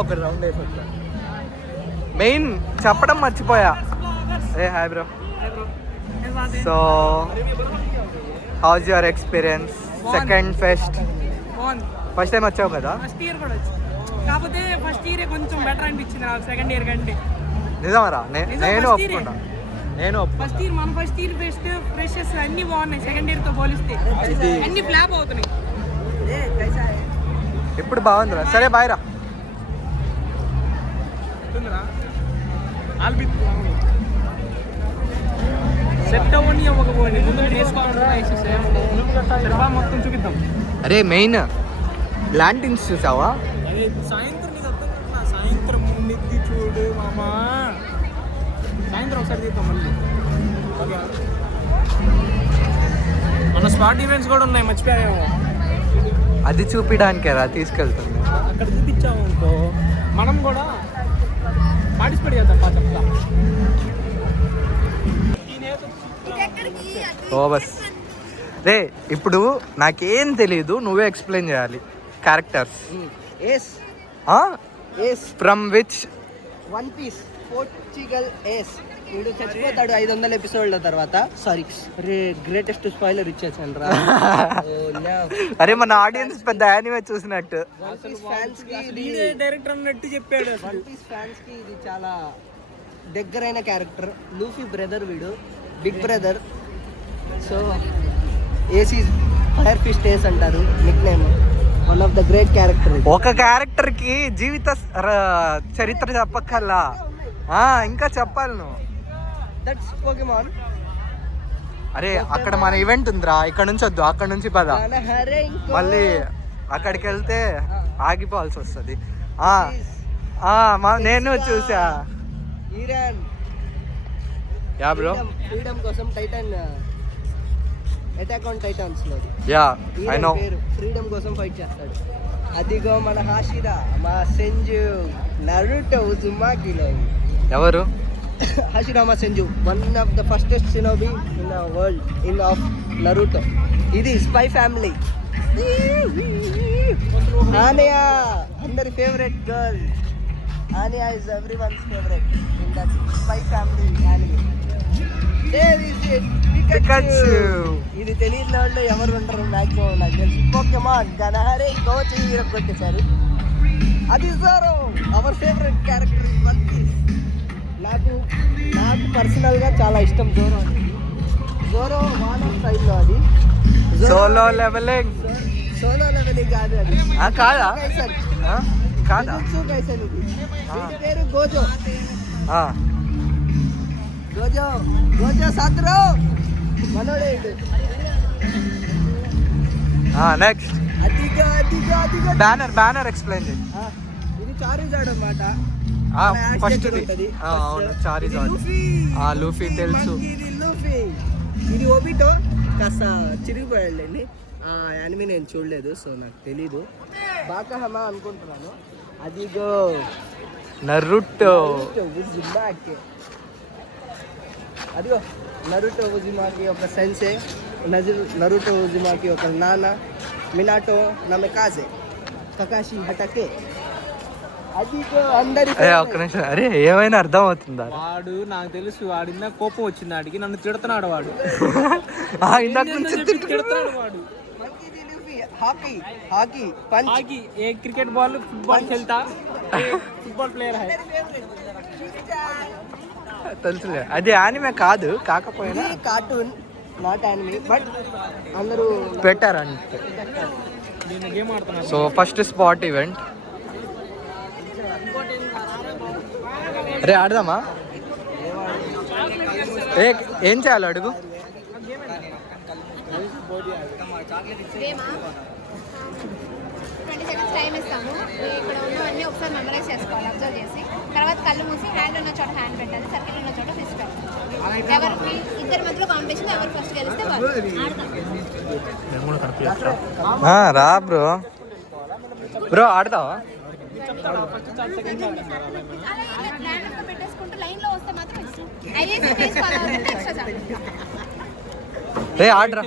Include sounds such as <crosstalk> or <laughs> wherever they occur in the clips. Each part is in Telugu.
ఒక రౌండ్ వేసి వచ్చా మెయిన్ చెప్పడం మర్చిపోయా. ఏ hi bro. So how's your experience second fest first time వచ్చావు కదా? ఫస్ట్ ఇయర్ కూడా కాకపోతే ఫస్ట్ ఇయర్ కొంచెం బెటర్ అనిపించింది నాకు సెకండ్ ఇయర్ కంటే. నిజమరా? నేను. ఒప్పుకున్నా. నేను ఫస్ట్ ఇయర్ మన ఫస్ట్ ఇయర్ బెస్ట్ ఫ్రెషెస్ అన్ని బాగున్నాయి సెకండ్ ఇయర్తో పోలిస్తే. అన్ని ఫ్లాప్ అవుతున్నాయి. ఇప్పుడు బాగుందిరా. సరే బాయ్ రా. అరే మెయిన్ ల్యాండింగ్స్ చూసావా? అరే సాయంత్రం నీకు అర్థం కాదు సాయంత్రం నిద్ది చూడు మామా. సాయంత్రం ఒకసారి తీద్దాం మళ్ళీ. మన స్పాట్ ఈవెంట్స్ కూడా ఉన్నాయి మర్చిపోయాము అది చూపించడానికే రా తీసుకెళ్తుంది అక్కడ చూపించాము అనుకో మనం కూడా పార్టిసిపేట్ చేద్దాం పాత ఓ బస్ రే ఇప్పుడు నాకేం తెలియదు నువ్వే ఎక్స్ప్లెయిన్ చేయాలి. Characters Ace Ace from which One Piece Portgas Ace వీడు చచ్చిపోతాడు ఐదు వందల ఎపిసోడ్ల తర్వాత. సారీ రే గ్రేటెస్ట్ స్పాయిలర్ ఇచ్చేసాను రా. అరే మన ఆడియన్స్ పెద్ద యానిమే చూసినట్టు. Fans కి డైరెక్టర్ అన్నట్టు చెప్పాడు వన్ పీస్ ఫ్యాన్స్కి ఇది చాలా దగ్గరైన క్యారెక్టర్ లూఫీ బ్రదర్ వీడు big brother so Ace fire fist Ace అంటారు nickname one of the great character ఒక క్యారెక్టర్కి జీవిత చరిత్ర చెప్పక్కల్లా ఇంకా చెప్పాలి నువ్వు. దట్స్ పోకెమాన్ అరే అక్కడ మన ఈవెంట్ ఉందిరా. ఇక్కడ నుంచి వద్దు అక్కడ నుంచి పద. హరే ఇంకో. మళ్ళీ అక్కడికి వెళ్తే ఆగిపోవాల్సి వస్తుంది. ఆ, ఆ, మా- నేను చూసా. Iran yeah bro. ఫ్రీడమ్ కోసం టైటన్ అటాక్ ఆన్ టైటాన్స్లో యా ఐ నో ఫ్రీడమ్ కోసం ఫైట్ చేస్తాడు. అదిగో మన హాషిరా మా సెంజు నరుటో ఉజుమాకిలో ఎవరు? Hashirama Senju one of the fastest shinobi in the world in of Naruto ఇది స్పై ఫ్యామిలీ ఆనియా అందరి favourite girl Anya is everyone's favourite in that Spy Family Anya. ఇది తెలియని వాళ్ళు ఎవరు ఉంటారు మ్యాక్సిమం నాకు తెలిసి. పోకెమాన్ గనహరే కోచ్ కొట్టేశారు అది Zoro our favourite character One Piece నాకు నాకు పర్సనల్గా చాలా ఇష్టం జోరో జోరో వాన్ ఆఫ్ స్టైల్లో అది. సోలో లెవెలింగ్ సోలో లెవెల్ కాదు అది. కాదా? కాదా? కైసన్ ఇది. వీటి పేరు గోజో గోజో గోజో సాత్రో మనోడే నెక్స్ట్ అదిగో అదిగో అదిగో బ్యానర్ బ్యానర్ ఎక్స్ప్లెయిన్ చేయి. ఇది చారిజాడ్ అన్నమాట. ఫస్ట్. అవును, లూఫీ. ఆ, లూఫీ తెలుసు. ఇది ఓబిటో కాస్త చిరిగిపోయాడండి ఆ యానిమి నేను చూడలేదు సో నాకు తెలీదు. బాకహమా అనుకుంటున్నాను. అదిగో. Naruto Naruto Uzumaki. అదిగో నరుటో ఉజుమాకి ఒక సెన్సే నజరు నరుటో ఉజుమాకి ఒక నాన్న మినాటో నమెకాజే కకాషి హటకే అదిగో ఒక్క నిమిషం అరే ఏమైనా అర్థం అవుతుందా వాడు నాకు తెలుసు వాడు ఇందాక కోపం వచ్చింది వాడికి నన్ను తిడుతున్నాడు వాడు <laughs> ఆ, ఇందాక నుంచి తిట్టు- తిడుతున్నాడు వాడు మంచిది లూఫీ హాకీ హాకీ పంచ్ ఆగి ఏ క్రికెట్ బాల్ ఫుట్బాల్ खेलता ఫుట్బాల్ ప్లేయర్ है తెలుసులే అది యానిమే కాదు కాకపోయినా ఇది కార్టూన్ నాట్ యానిమీ బట్ అందరూ బెటర్ అంటే నేను గేమ్ ఆడుతున్నాను సో ఫస్ట్ స్పాట్ ఈవెంట్ అరే ఆడదామా? ఏ ఏం చేయాలి అడుగు. ట్వంటీ సెకండ్స్ టైం ఇస్తాము. ఇక్కడ ఉన్న అన్ని ఒకసారి మెమరైజ్ చేసుకోవాలి అబ్జర్వ్ చేసి. తర్వాత కళ్ళు మూసి హ్యాండ్ ఉన్న చోట హ్యాండ్ పెట్టాలి సర్కిల్ ఉన్న చోట ఫిస్ట్ ఎవరు మీ ఇద్దరి మధ్యలో కాంపిటీషన్ ఎవరు ఫస్ట్ గెలిస్తే వాళ్ళు. రా బ్రో బ్రో ఆడతావా? రే <laughs> ఆడరా.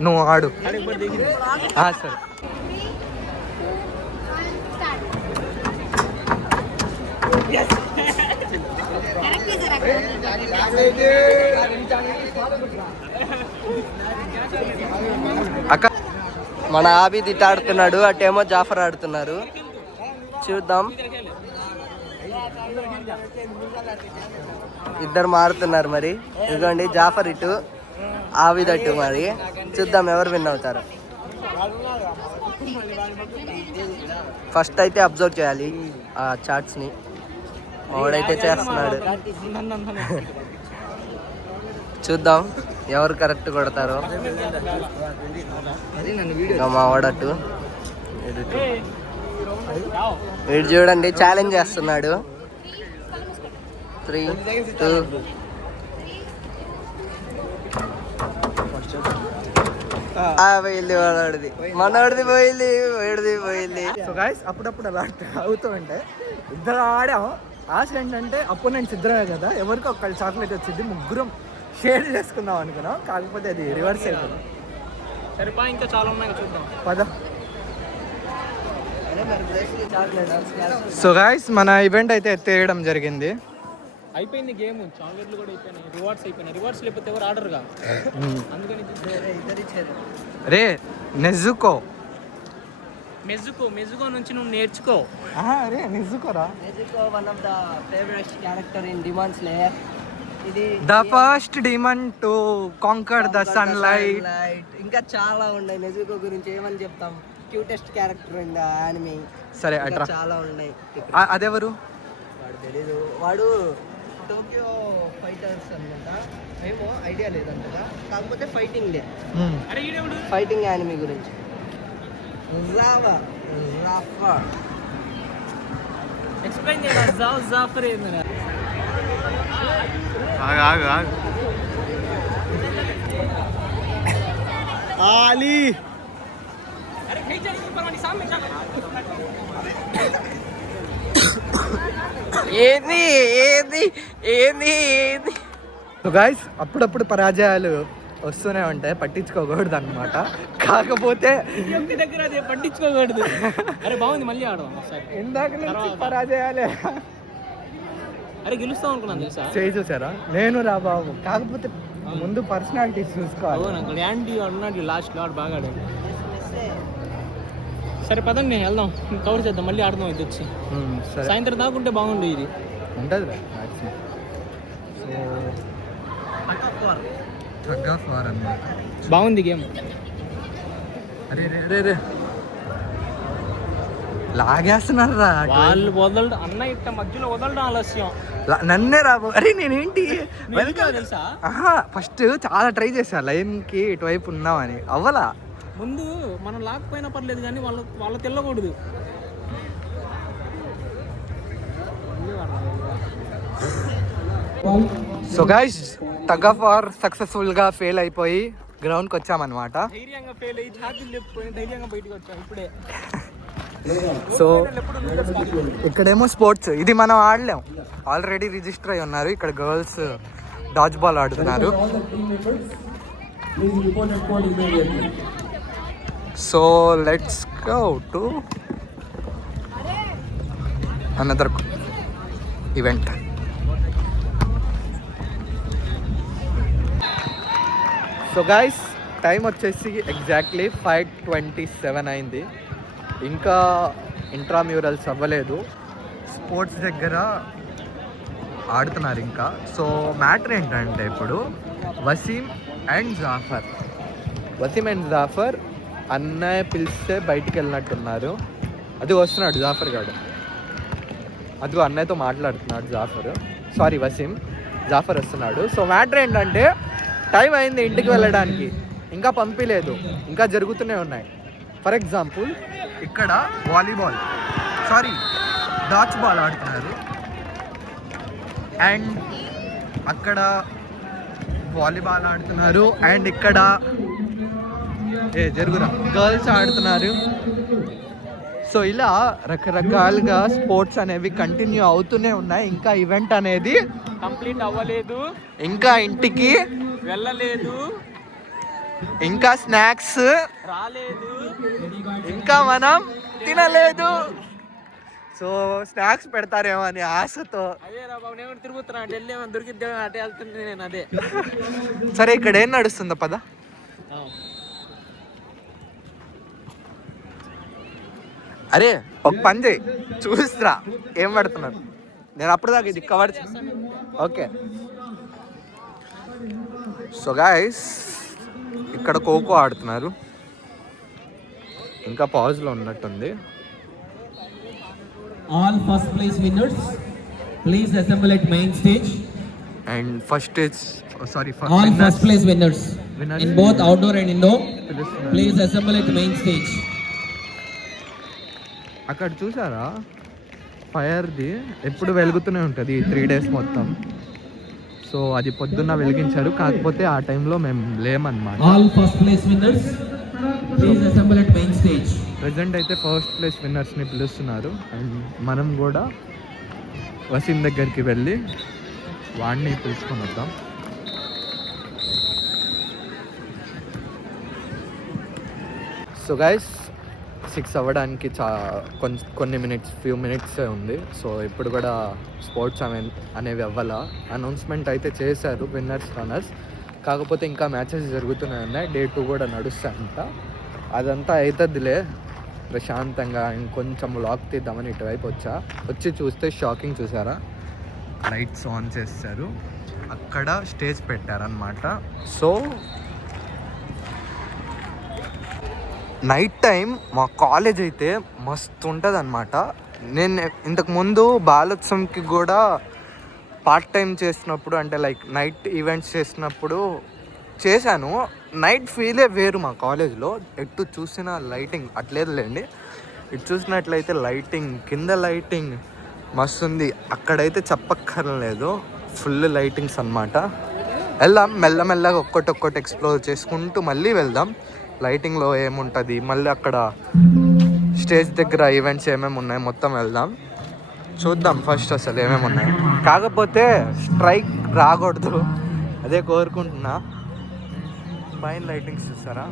నువ్వు ఆడు. సరే. అక్క మన ఆబి తిట్టాడుతున్నాడు అటేమో జాఫర్ ఆడుతున్నారు. చూద్దాం. ఇద్దరు మారుతున్నారు మరి. ఇదిగోండి జాఫర్ ఇటు ఆవిదట్టు మరి. చూద్దాం ఎవరు విన్ అవుతారు. ఫస్ట్ అయితే అబ్జర్వ్ చేయాలి ఆ చార్ట్స్ని మావాడైతే చేస్తున్నాడు. చూద్దాం ఎవరు కరెక్ట్ కొడతారో. ఇంకా మా వాడట్టు వీడు చూడండి ఛాలెంజ్ చేస్తున్నాడు. త్రీ టూ పోయింది వాడిది మనోడిది పోయింది వీడిది పోయింది. సో గాయస్ అప్పుడప్పుడు అలా అవుతూ ఉంటే ఇద్దరు ఆడాం. ఆశ ఏంటంటే అపోనెంట్స్ ఇద్దరే కదా ఎవరికి ఒక చాక్లెట్ వచ్చింది ముగ్గురం షేర్ చేసుకుందాం అనుకున్నాం. కాకపోతే అది రివర్స్ అయిపోయింది. సరిపా ఇంకా చాలా ఉన్నాయి చూద్దాం. పద. సో గాయస్ మన ఈవెంట్ అయితే ఎత్తేయడం జరిగింది. అయిపోయింది గేమ్ చాక్లెట్లు కూడా అయిపోయినాయి రివార్డ్స్ అయిపోయినాయి. రివార్డ్స్ లేకపోతే ఎవరు ఆర్డర్గా అందుకని రే నెజుకో. మెజుకో మెజుకో నుంచి నువ్వు నేర్చుకో. అరే నిజుకోరా? One of the favourite character in demon slayer ఇది the first demon to conquer the sun light Sunlight. ఇంకా చాలా ఉన్నాయి నెజుకో గురించి ఏమని చెప్తాం? Cutest character in the anime. సరే అట్రా. చాలా ఉన్నాయి. అదెవరు? వాడు తెలీదు. వాడు టోక్యో ఫైటర్స్ అనమాట ఏమో ఐడియా లేదంటగా కాకపోతే ఫైటింగ్ డే ఫైటింగ్ యానిమీ గురించి. జావా రాఫా. ఎక్స్ప్లెయిన్ చేయాలి జాఫ్ జాఫర్ ఏంది ఆగు ఆగు ఆగు. ఆలీ. ఏది ఏది ఏది ఏది? సో గాయస్ అప్పుడప్పుడు పరాజయాలు వస్తూనే ఉంటాయి పట్టించుకోకూడదు అనమాట కాకపోతే దగ్గర అదే పట్టించుకోకూడదు అరే బాగుంది మళ్ళీ ఆడదాం ఇందాక. పరాజయాలే. అరే గెలుస్తాం అనుకున్నాను తెలుసా? చేయి చూసారా? నేను రా బాబు. కాకపోతే ముందు పర్సనాలిటీస్ చూసుకోవాలి. అవును అక్కడ యాంటీ ఉన్నాడు లాస్ట్ లాడ్ బాగా ఆడాడు. సరే పదండి వెళ్దాం. కవర్ చేద్దాం మళ్ళీ ఆడదాం ఇది వచ్చి. సాయంత్రం దాకా ఉంటే బాగుండు ఇది. ఉంటుంది బాగుంది గేమ్. అరే రే రే లాగేస్తున్నారు. వాళ్ళు. వదలడం అన్న ఇట్ట మధ్యలో వదలడం ఆలస్యం. నన్నే రాబో అరే నేనేంటి? <laughs> తెలుసా? ఫస్ట్ చాలా ట్రై చేశా లైన్కి ఇటువైపు ఉన్నామని అవ్వలా? ముందు మనం లాకపోయినా పర్లేదు కానీ వాళ్ళ వాళ్ళ తెల్లకూడదు. So guys tug of war సక్సెస్ఫుల్గా ఫెయిల్ అయిపోయి గ్రౌండ్కి వచ్చామన్నమాట. ధైర్యంగా ఫెయిల్ అయ్యి ఛార్జీలు లేకపోయి ధైర్యంగా బయటకు వచ్చాం ఇప్పుడే. సో ఇక్కడేమో స్పోర్ట్స్. ఇది మనం ఆడలేం. ఆల్రెడీ రిజిస్టర్ అయి ఉన్నారు. ఇక్కడ గర్ల్స్ డాచ్ బాల్ ఆడుతున్నారు so let's go to another event so guys time వచ్చేసి ఎగ్జాక్ట్లీ ఫైవ్ ట్వంటీ సెవెన్ అయింది. ఇంకా ఇంట్రామ్యూరల్స్ అవ్వలేదు. స్పోర్ట్స్ దగ్గర ఆడుతున్నారు ఇంకా. సో మ్యాటర్ ఏంటంటే ఇప్పుడు వసీం అండ్ జాఫర్ వసీం అండ్ జాఫర్ అన్నయ్య పిలిస్తే బయటికి వెళ్ళినట్టున్నారు అది వస్తున్నాడు జాఫర్ గారు అదిగో అన్నయ్యతో మాట్లాడుతున్నాడు జాఫర్. సారీ వసీం. జాఫర్ వస్తున్నాడు. సో మ్యాటర్ ఏంటంటే టైం అయింది ఇంటికి వెళ్ళడానికి. ఇంకా పంపిలేదు. ఇంకా జరుగుతూనే ఉన్నాయి. ఫర్ ఎగ్జాంపుల్ ఇక్కడ వాలీబాల్. సారీ డాచ్ బాల్ ఆడుతున్నారు. అండ్ అక్కడ వాలీబాల్ ఆడుతున్నారు. అండ్ ఇక్కడ ఏ జరుగురా. గర్ల్స్ ఆడుతున్నారు. సో ఇలా రకరకాలుగా స్పోర్ట్స్ అనేవి కంటిన్యూ అవుతూనే ఉన్నాయి. ఇంకా ఈవెంట్ అనేది కంప్లీట్ అవ్వలేదు. ఇంకా ఇంటికి వెళ్ళలేదు. ఇంకా స్నాక్స్ రాలేదు. ఇంకా మనం తినలేదు. సో స్నాక్స్ పెడతారేమో అని ఆశతో. సరే ఇక్కడ ఏం నడుస్తుందో పద. అరే ఒక పని చేయి. చూసిరా ఏం పెడుతున్నారు? నేను అప్పుడు దాకా ఇది కవర్ ఓకే. సో గాయస్ ఇక్కడ కోకో ఆడుతున్నారు. ఇంకా పాజ్లో ఉన్నట్టుంది. All first place winners please assemble at main stage and first stage sorry first all first place winners in both outdoor and indoor please assemble at main stage అక్కడ చూసారా? ఫైర్ది ఎప్పుడు వెలుగుతూనే ఉంటుంది త్రీ డేస్ మొత్తం. సో అది పొద్దున్న వెలిగించారు. కాకపోతే ఆ టైంలో మేము లేమన్నమాట. At main stage. ప్రజెంట్ అయితే ఫస్ట్ ప్లేస్ విన్నర్స్ని పిలుస్తున్నారు. అండ్ మనం కూడా వసీం దగ్గరికి వెళ్ళి వాడిని పిలుచుకొని వద్దాం. సో గైస్ సిక్స్ అవ్వడానికి చా కొన్ని కొన్ని మినిట్స్ ఫ్యూ మినిట్స్ ఉంది. సో ఇప్పుడు కూడా స్పోర్ట్స్ అనే అనేవి అవ్వాల? అనౌన్స్మెంట్ అయితే చేశారు విన్నర్స్ రన్నర్స్ కాకపోతే ఇంకా మ్యాచెస్ జరుగుతున్నాయి ఉన్నాయి. డే టూ కూడా నడుస్తాయంట. అదంతా అవుతుందిలే ప్రశాంతంగా ఇంకొంచెం లాక్ తీద్దామని ఇటువైపు వచ్చా. వచ్చి చూస్తే షాకింగ్ చూసారా? లైట్స్ ఆన్ చేస్తారు అక్కడ స్టేజ్ పెట్టారనమాట సో నైట్ టైం మా కాలేజ్ అయితే మస్తు ఉంటుంది అనమాట నేను ఇంతకుముందు బాలోత్సవంకి కూడా పార్ట్ టైం చేసినప్పుడు అంటే లైక్ నైట్ ఈవెంట్స్ చేసినప్పుడు చేశాను. నైట్ ఫీలే వేరు మా కాలేజ్లో ఎటు చూసిన లైటింగ్ అట్లేదులేండి ఇటు చూసినట్లయితే లైటింగ్ కింద లైటింగ్ మస్తు ఉంది అక్కడైతే చెప్పక్కర్లేదు. ఫుల్ లైటింగ్స్ అన్నమాట. వెళ్దాం. మెల్లమెల్లగా ఒక్కటి ఒక్కటి ఎక్స్ప్లోర్ చేసుకుంటూ మళ్ళీ వెళ్దాం. లైటింగ్లో ఏముంటుంది? మళ్ళీ అక్కడ స్టేజ్ దగ్గర ఈవెంట్స్ ఏమేమి ఉన్నాయి? మొత్తం వెళ్దాం. చూద్దాం ఫస్ట్ అసలు ఏమేమి ఉన్నాయి. కాకపోతే స్ట్రైక్ రాకూడదు. అదే కోరుకుంటున్నా. పైన లైటింగ్స్ చూస్తారా?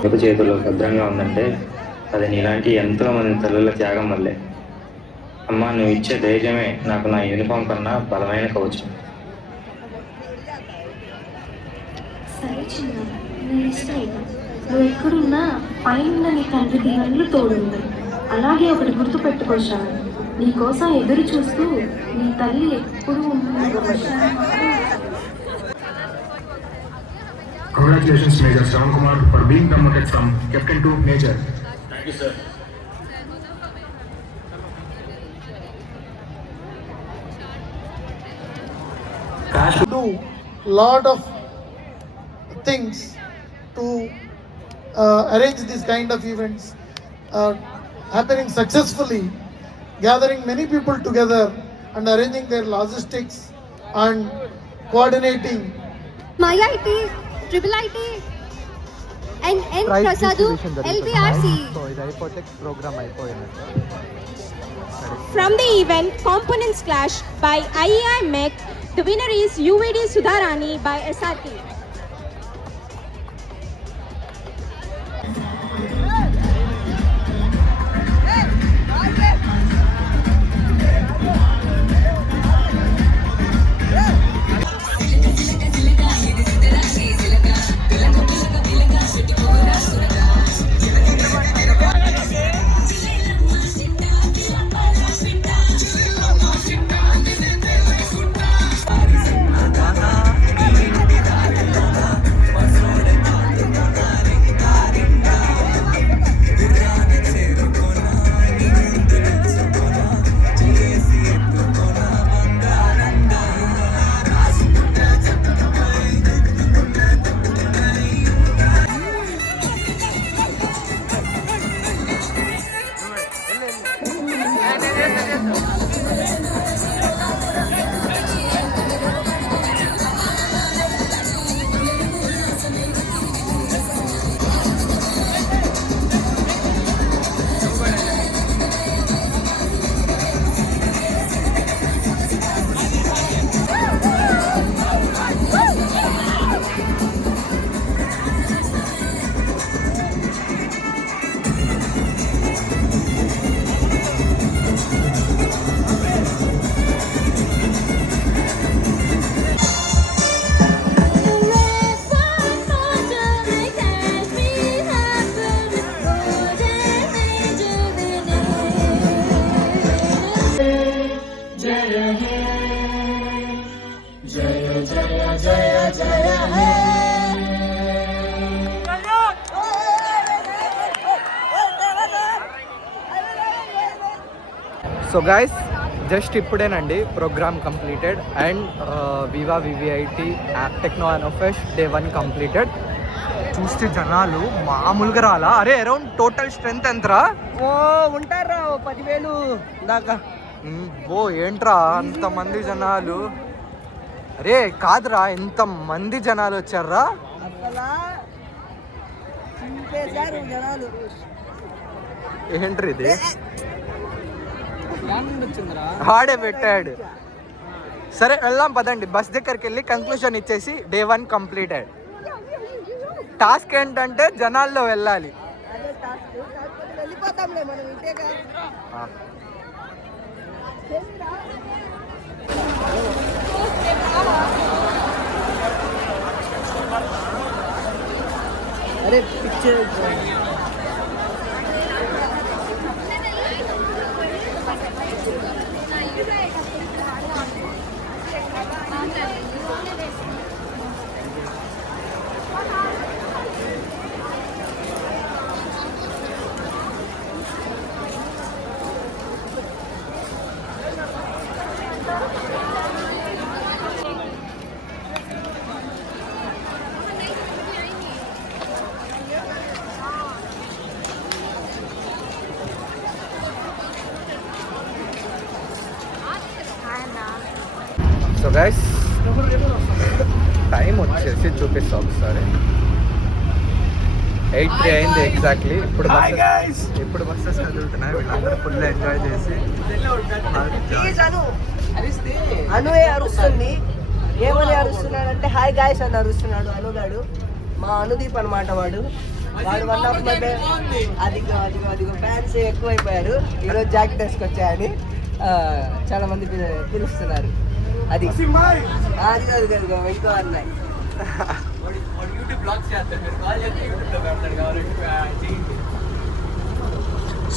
నాకేంటి చేతుల్లో భద్రంగా ఉందంటే అది నీలాంటి ఎంతో మంది తల్లుల త్యాగం వల్లే. అమ్మ నువ్వు ఇచ్చే ధైర్యమే నాకు నా యూనిఫామ్ కన్నా బలమైన కవచం సరే చిన్న ఇష్టం నువ్వు ఎక్కడున్నా పైన నీ తండ్రి దీవెనలు తోడుంది అలాగే ఒకటి గుర్తు పెట్టుకోవచ్చు నీ కోసం ఎదురు చూస్తూ నీ తల్లి ఎప్పుడు Congratulations, Major Shravan Kumar, for being promoted from captain to major. do lot of things to uh, Uh, arrange these kind of events uh, happening successfully, gathering many people together and arranging their logistics and coordinating. Maya IT, Triple IT, and N Prasadu, LBRC. From the event Components Clash by IEI MEC, the winner is UVD Sudharani by SRT. Thank you. Guys just ఇప్పుడేనండి program completed and viva VVIT techno అనోఫెస్ట్ day one completed చూస్తే జనాలు మామూలుగా రాలా? అరే అరౌండ్ టోటల్ స్ట్రెంత్ ఎంతరా? ఓ ఉంటారా ఓ పదివేలు దాకా. ఓ ఏంట్రా అంతమంది జనాలు? అరే కాదురా ఎంత మంది జనాలు వచ్చారా? ఏంట్రీ ఇది? ఆడే పెట్టాడు. సరే వెళ్దాం పదండి. బస్ దగ్గరికి వెళ్ళి కంక్లూషన్ ఇచ్చేసి డే వన్ కంప్లీటెడ్ టాస్క్ ఏంటంటే జనాల్లో వెళ్ళాలి. అదే టాస్క్ కాకపోతే వెళ్ళిపోతాంలే మనం ఇంతేగా ఆ. అరే పిక్చర్ సో గైస్ టైం వచ్చేసి చూపిస్తా ఒకసారి ఎయిట్ త్రీ అయింది ఎగ్జాక్ట్లీ. ఇప్పుడు బస్సెస్ ఇప్పుడు బస్సెస్ కదులుతున్నాయి వీళ్ళందరూ ఫుల్ ఎంజాయ్ చేసి. అను అనుయే అరుస్తుంది. ఏమని అరుస్తున్నాడంటే హాయ్ గాయస్ అని అరుస్తున్నాడు అనుగాడు. మా అనుదీప్ అనమాట వాడు. వాడు వన్ ఆఫ్ మై అదిగో అదిగో అదిగో. ఫ్యాన్స్ ఎక్కువైపోయారు. ఈరోజు జాకెట్ వేసుకొచ్చాయని ఆ, చాలా మంది పిలు- పిలుస్తున్నారు. అది. అదిగో అదిగో అదిగో ఇంకో అన్నాయి <laughs>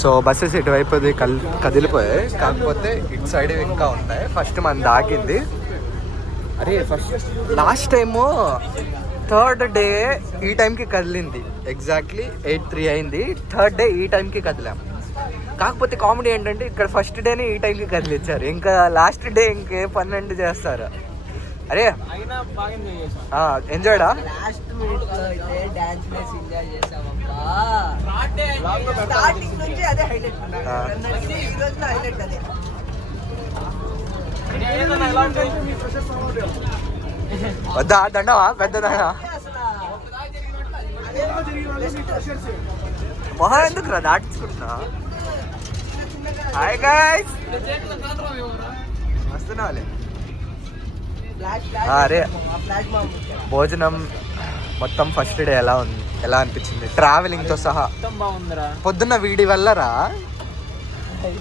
సో బస్సెస్ ఇటువైపు కల్ కదిలిపోయాయి. కాకపోతే ఇటు సైడ్ ఇంకా ఉన్నాయి. ఫస్ట్ మన దాగింది. అరే first last time third day ఈ టైంకి కదిలింది. ఎగ్జాక్ట్లీ ఎయిట్ త్రీ అయింది. థర్డ్ డే ఈ టైంకి కదిలాం. కాకపోతే కామెడీ ఏంటంటే ఇక్కడ ఫస్ట్ డేని ఈ టైంకి కదిలిచ్చారు. ఇంకా లాస్ట్ డే ఇంకే పన్నెండు చేస్తారు. అరే ఎంజాయ్డా లాస్ట్ మినిట్లో అయితే డాన్స్ వేసి ఎంజాయ్ చేసామబ్బా. స్టార్టింగ్ నుంచి అదే హైలైట్. ఈ హైలైట్ వద్దా దండవా పెద్ద దండ మొహం ఎందుకు రా? దాటించుకుంటున్నా. హాయ్ గాయ్స్ వస్తున్నావులే. అరే. భోజనం మొత్తం ఫస్ట్ డే ఎలా ఉంది ఎలా అనిపించింది? ట్రావెలింగ్తో సహా. మొత్తం బాగుందిరా. పొద్దున్న వీడి వల్లరా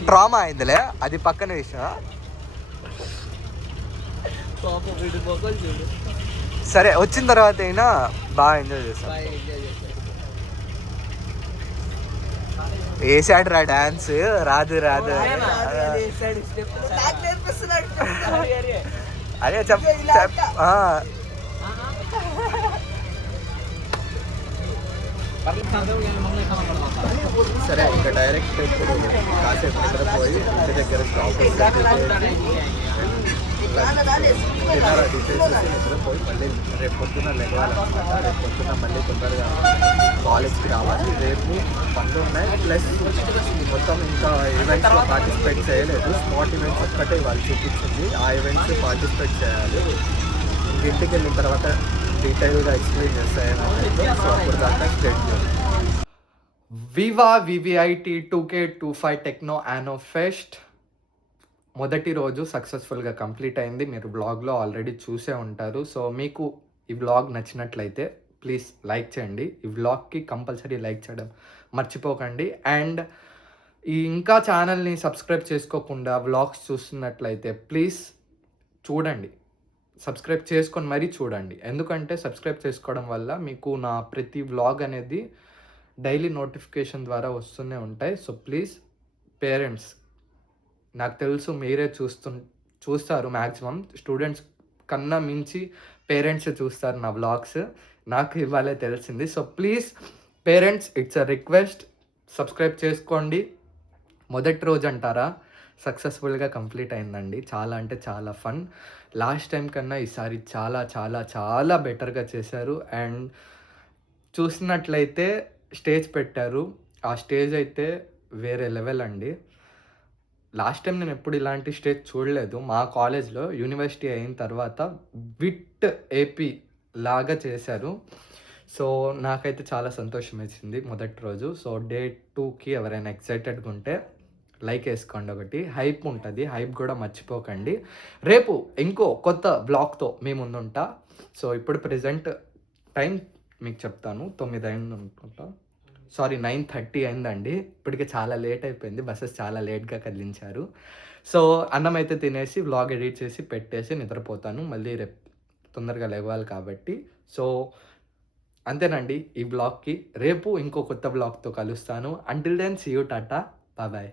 ట్రామా అయిందిలే అది పక్కన విషయం సరే వచ్చిన తర్వాత అయినా బాగా ఎంజాయ్ చేస్తాం వేసాడు రా డాన్స్ రాదు రాదు. అదే చెప్ చెప్ సరే ఇంకా డైరెక్ట్ ఇప్పుడు కాసేపు నిద్రపోయి ఇంటి దగ్గర స్టాప్ డిన్నర్ అది చేసేసి నిద్రపోయి మళ్ళీ రేపు పొద్దున లెగవాలన్నమాట రేపు పొద్దున మళ్ళీ తొందరగా కాలేజ్కి రావాలి. రేపు పనులు ఉన్నాయి. ప్లస్ మొత్తం ఇంకా ఈవెంట్స్లో పార్టిసిపేట్ చేయలేదు. స్పాట్ ఈవెంట్స్ ఒక్కటే వాళ్ళు చూపించింది. ఆ ఈవెంట్స్ పార్టిసిపేట్ చేయాలి. ఇంటికి వెళ్ళిన తర్వాత డీటెయిల్గా ఎక్స్ప్లెయిన్ చేస్తాయని సో అప్పుడు దాకా state viva VVIT two K two five techno యానో fest మొదటి రోజు సక్సెస్ఫుల్గా కంప్లీట్ అయింది. మీరు బ్లాగ్లో ఆల్రెడీ చూసే ఉంటారు. సో మీకు ఈ బ్లాగ్ నచ్చినట్లయితే ప్లీజ్ లైక్ చేయండి. ఈ బ్లాగ్కి కంపల్సరీ లైక్ చేయడం మర్చిపోకండి. అండ్ ఈ ఇంకా ఛానల్ని సబ్స్క్రైబ్ చేసుకోకుండా వ్లాగ్స్ చూస్తున్నట్లయితే ప్లీజ్ చూడండి. సబ్స్క్రైబ్ చేసుకొని మరీ చూడండి. ఎందుకంటే సబ్స్క్రైబ్ చేసుకోవడం వల్ల మీకు నా ప్రతి వ్లాగ్ అనేది డైలీ నోటిఫికేషన్ ద్వారా వస్తూనే ఉంటాయి. సో ప్లీజ్ పేరెంట్స్ నాకు తెలుసు మీరే చూస్తు చూస్తారు మ్యాక్సిమం స్టూడెంట్స్ కన్నా మించి పేరెంట్స్ చూస్తారు నా వ్లాగ్స్ నాకు ఇవ్వాలే తెలిసింది. So please parents it's a request. Subscribe చేసుకోండి. మొదటి రోజు అంటారా సక్సెస్ఫుల్గా కంప్లీట్ అయిందండి. చాలా అంటే చాలా ఫన్. లాస్ట్ టైం కన్నా ఈసారి చాలా చాలా చాలా బెటర్గా చేశారు. అండ్ చూసినట్లయితే స్టేజ్ పెట్టారు. ఆ స్టేజ్ అయితే వేరే లెవెల్ అండి. లాస్ట్ టైం నేను ఎప్పుడు ఇలాంటి స్టేజ్ చూడలేదు. మా కాలేజ్లో యూనివర్సిటీ అయిన తర్వాత విట్ ఏపీ లాగా చేశారు. సో నాకైతే చాలా సంతోషం వేసింది మొదటి రోజు. సో డే టూకి ఎవరైనా ఎక్సైటెడ్గా ఉంటే లైక్ వేసుకోండి ఒకటి. హైప్ ఉంటుంది. హైప్ కూడా మర్చిపోకండి. రేపు ఇంకో కొత్త బ్లాగ్తో మీ ముందుంటా. సో ఇప్పుడు ప్రజెంట్ టైం మీకు చెప్తాను. తొమ్మిది అయింది అనుకుంటా. సారీ నైన్ థర్టీ అయిందండి. ఇప్పటికే చాలా లేట్ అయిపోయింది. బస్సెస్ చాలా లేట్గా కదిలించారు. సో అన్నం అయితే తినేసి వ్లాగ్ ఎడిట్ చేసి పెట్టేసి నిద్రపోతాను. మళ్ళీ రేపు తొందరగా లేవాలి కాబట్టి. సో అంతేనండి ఈ బ్లాగ్కి రేపు ఇంకో కొత్త బ్లాగ్తో కలుస్తాను. Until then see you tata bye